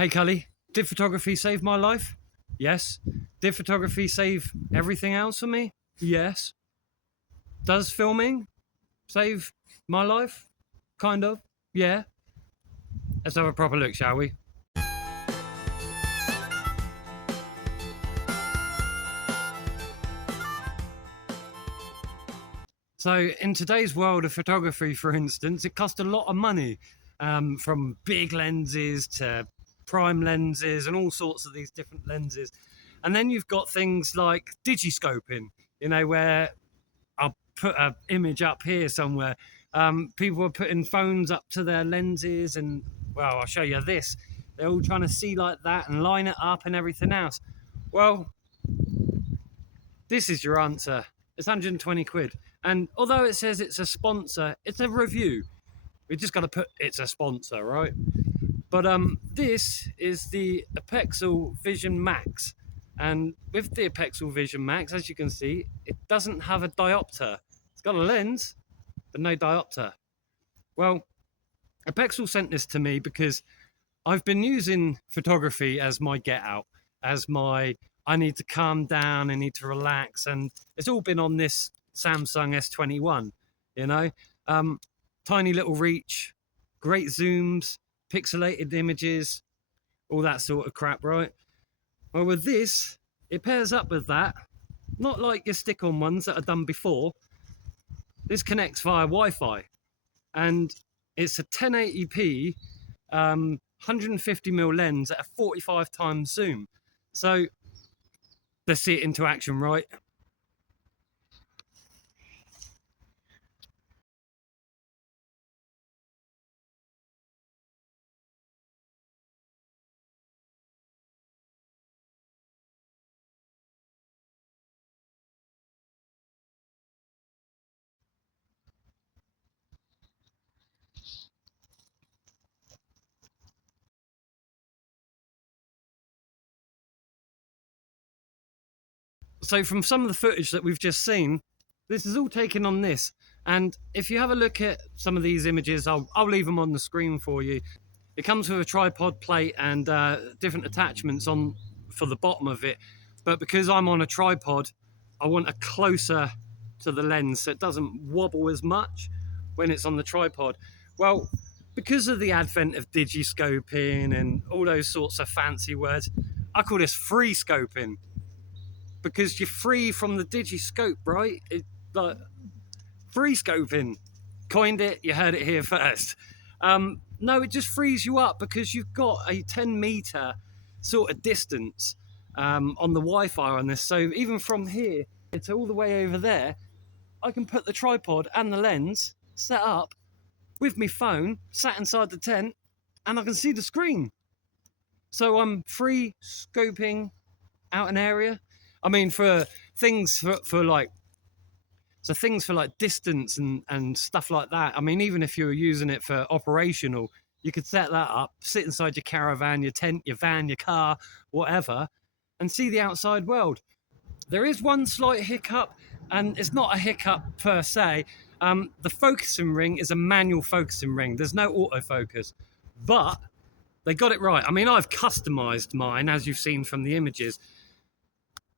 Hey Cully, did photography save my life? Yes. Did photography save everything else for me? Yes. Does filming save my life? Kind of. Yeah. Let's have a proper look, shall we? So in today's world of photography, for instance, it costs a lot of money, from big lenses to prime lenses and all sorts of these different lenses. And then you've got things like digiscoping, where I'll put an image up here somewhere. People are putting phones up to their lenses and, well, I'll show you this. They're all trying to see like that and line it up and everything else. Well, this is your answer. It's 120 quid. And although it says it's a sponsor, it's a review. We just got to put it's a sponsor, right? But this is the APEXEL VisionMax. And with the APEXEL VisionMax, as you can see, it doesn't have a diopter. It's got a lens, but no diopter. Well, APEXEL sent this to me because I've been using photography as my get out, as my I need to calm down, I need to relax, and it's all been on this Samsung S21, tiny little reach, great zooms, pixelated images, all that sort of crap, right? Well, with this, it pairs up with that, not like your stick-on ones that are done before. This connects via Wi-Fi, and it's a 1080p 150mm lens at a 45 times zoom. So let's see it into action, right? So from some of the footage that we've just seen, this is all taken on this. And if you have a look at some of these images, I'll leave them on the screen for you. It comes with a tripod plate and different attachments on for the bottom of it. But because I'm on a tripod, I want a closer to the lens so it doesn't wobble as much when it's on the tripod. Well, because of the advent of digiscoping and all those sorts of fancy words, I call this free scoping. Because you're free from the digiscope, right? Like free scoping. Coined it, you heard it here first. No, it just frees you up because you've got a 10-meter sort of distance on the Wi-Fi on this. So even from here to all the way over there, I can put the tripod and the lens set up with my phone, sat inside the tent, and I can see the screen. So I'm free scoping out an area. I mean, for things for like distance and stuff like that. I mean, even if you were using it for operational, you could set that up, sit inside your caravan, your tent, your van, your car, whatever, and see the outside world. There is one slight hiccup, and it's not a hiccup per se. The focusing ring is a manual focusing ring. There's no autofocus, but they got it right. I mean, I've customized mine, as you've seen from the images.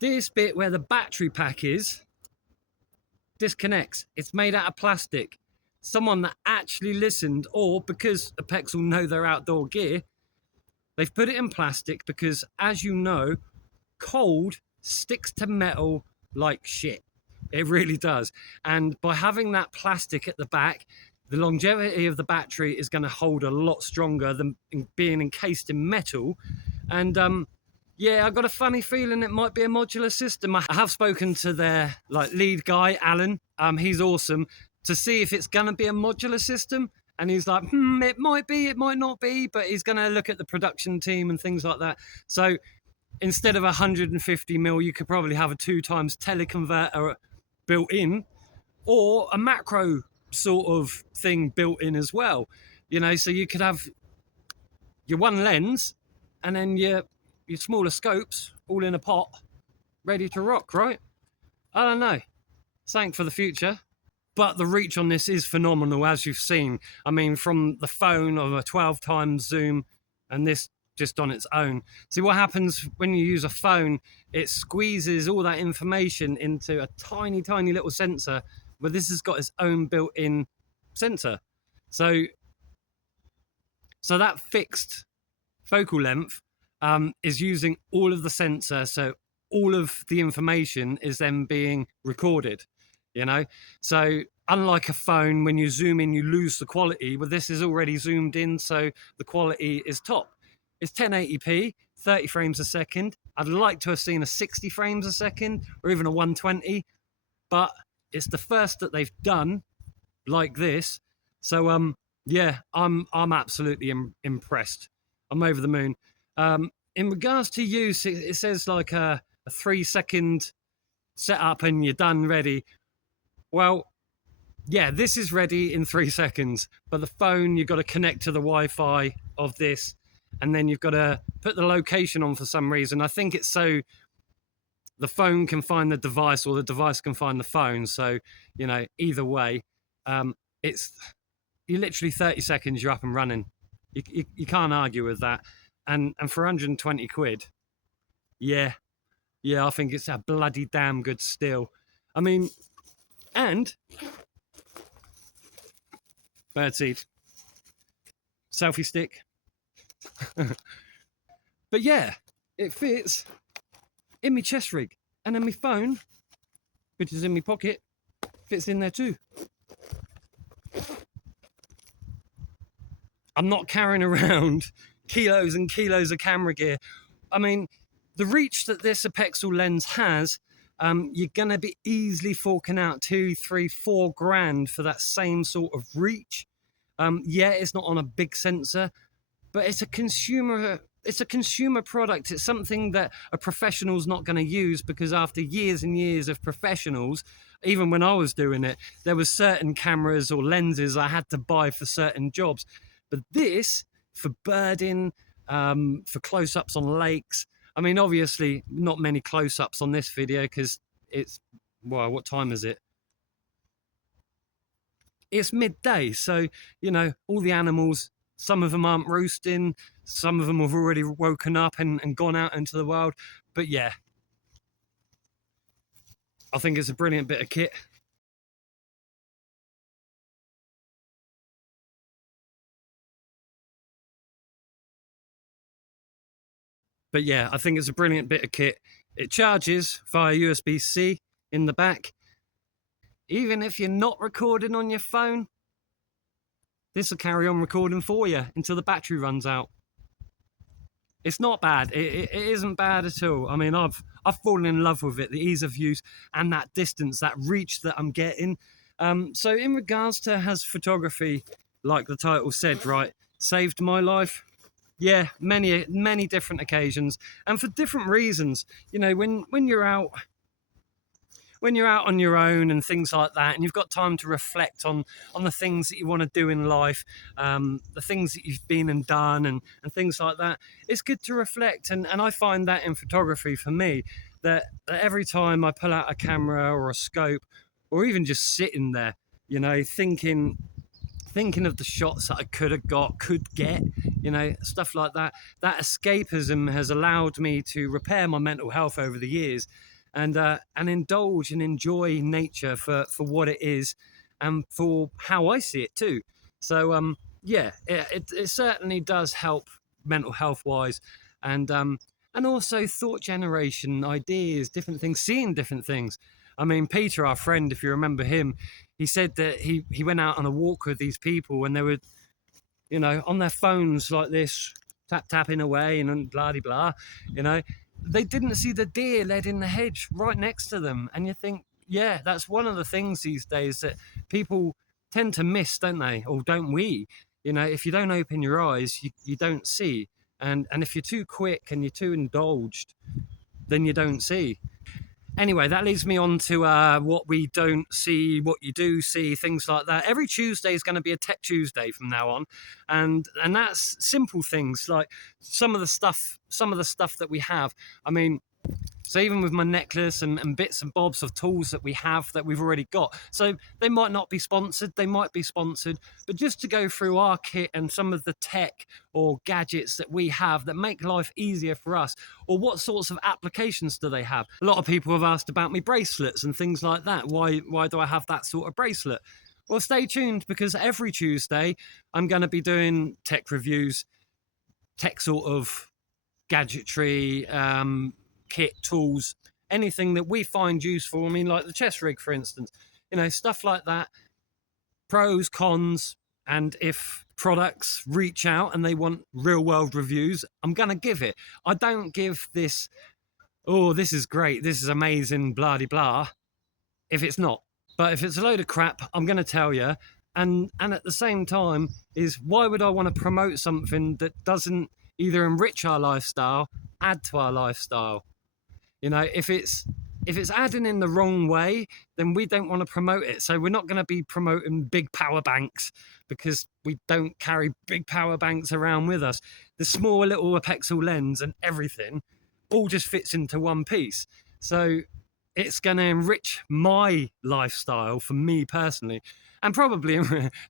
This bit where the battery pack is disconnects. It's made out of plastic. Someone that actually listened, or because APEXEL know their outdoor gear, they've put it in plastic because, as you know, cold sticks to metal like shit. It really does. And by having that plastic at the back, the longevity of the battery is going to hold a lot stronger than being encased in metal. And yeah, I got a funny feeling it might be a modular system. I have spoken to their lead guy, Alan. He's awesome, to see if it's going to be a modular system. And he's like, it might be, it might not be, but he's going to look at the production team and things like that. So instead of 150mm, you could probably have a 2x teleconverter built in, or a macro sort of thing built in as well. So you could have your one lens and then your smaller scopes all in a pot, ready to rock, right? I don't know. Something for the future. But the reach on this is phenomenal, as you've seen. I mean, from the phone of a 12 times zoom and this just on its own. See what happens when you use a phone, it squeezes all that information into a tiny little sensor, but this has got its own built-in sensor. So that fixed focal length is using all of the sensor, so all of the information is then being recorded, you know. So unlike a phone, when you zoom in you lose the quality, but this is already zoomed in, so the quality is top. It's 1080p, 30 frames a second. I'd like to have seen a 60 frames a second or even a 120, but it's the first that they've done like this. So yeah, I'm absolutely impressed. I'm over the moon. In regards to use, it says like a 3-second setup and you're done, ready. Well, yeah, this is ready in 3 seconds, but the phone, you've got to connect to the Wi-Fi of this, and then you've got to put the location on for some reason. I think it's so the phone can find the device or the device can find the phone. So, you know, either way, it's you literally 30 seconds, you're up and running. You can't argue with that. And for 120 quid, yeah, I think it's a bloody damn good steal. I mean, and birdseed, selfie stick. But yeah, it fits in my chest rig, and then my phone, which is in my pocket, fits in there too. I'm not carrying around kilos and kilos of camera gear. I mean, the reach that this APEXEL lens has, you're gonna be easily forking out 2, 3, 4 grand for that same sort of reach. Yeah, it's not on a big sensor, but it's a consumer product. It's something that a professional's not going to use, because after years and years of professionals, even when I was doing it, there was certain cameras or lenses I had to buy for certain jobs. But this, for birding, for close-ups on lakes, I mean, obviously not many close-ups on this video because it's, well, what time is it? It's midday, so, you know, all the animals, some of them aren't roosting, some of them have already woken up and gone out into the world. But yeah, I think it's a brilliant bit of kit. But yeah, I think it's a brilliant bit of kit. It charges via USB-C in the back. Even if you're not recording on your phone, this will carry on recording for you until the battery runs out. It's not bad. It isn't bad at all. I mean, I've fallen in love with it, the ease of use and that distance, that reach that I'm getting. So in regards to has photography, like the title said, right, saved my life? Yeah, many different occasions and for different reasons. You know, when you're out on your own and things like that, and you've got time to reflect on the things that you want to do in life, the things that you've been and done and things like that, it's good to reflect. And I find that in photography for me, that every time I pull out a camera or a scope, or even just sitting there, you know, thinking of the shots that I could get, you know, stuff like that. That escapism has allowed me to repair my mental health over the years, and indulge and enjoy nature for what it is, and for how I see it too. So yeah, it certainly does help mental health wise, and also thought generation, ideas, different things, seeing different things. I mean, Peter, our friend, if you remember him, he said that he went out on a walk with these people and they were, you know, on their phones like this, tapping away and blah blah, you know. They didn't see the deer led in the hedge right next to them. And you think, yeah, that's one of the things these days that people tend to miss, don't they? Or don't we? You know, if you don't open your eyes, you don't see. And if you're too quick and you're too indulged, then you don't see. Anyway, that leads me on to what we don't see, what you do see, things like that. Every Tuesday is going to be a Tech Tuesday from now on, and that's simple things like some of the stuff that we have. I mean, So even with my necklace and bits and bobs of tools that we have that we've already got, so they might not be sponsored, they might be sponsored, but just to go through our kit and some of the tech or gadgets that we have that make life easier for us, or what sorts of applications do they have? A lot of people have asked about me bracelets and things like that. Why do I have that sort of bracelet? Well, stay tuned, because every Tuesday I'm going to be doing tech reviews, tech sort of gadgetry, kit, tools, anything that we find useful. I mean, like the chest rig, for instance, you know, stuff like that, pros, cons, and if products reach out and they want real world reviews, I'm going to give it. I don't give this, oh, this is great, this is amazing, blah, blah, blah, if it's not. But if it's a load of crap, I'm going to tell you. And at the same time is, why would I want to promote something that doesn't either enrich our lifestyle, add to our lifestyle? You know, if it's adding in the wrong way, then we don't want to promote it. So we're not going to be promoting big power banks, because we don't carry big power banks around with us. The small little APEXEL lens and everything all just fits into one piece. So it's going to enrich my lifestyle for me personally, and probably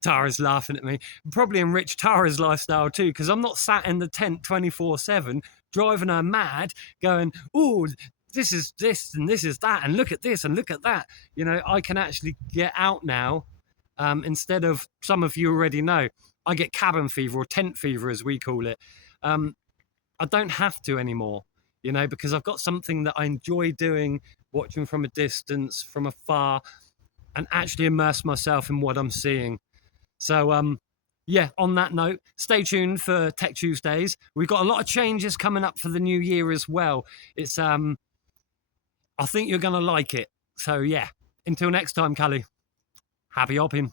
Tara's laughing at me, probably enrich Tara's lifestyle too, because I'm not sat in the tent 24/7 driving her mad going, oh, this is this and this is that, and look at this and look at that. You know, I can actually get out now. Instead of, some of you already know, I get cabin fever, or tent fever as we call it. I don't have to anymore, you know, because I've got something that I enjoy doing, watching from a distance, from afar, and actually immerse myself in what I'm seeing. So, yeah, on that note, stay tuned for Tech Tuesdays. We've got a lot of changes coming up for the new year as well. It's, I think you're going to like it. So, yeah, until next time, Callie, happy hopping.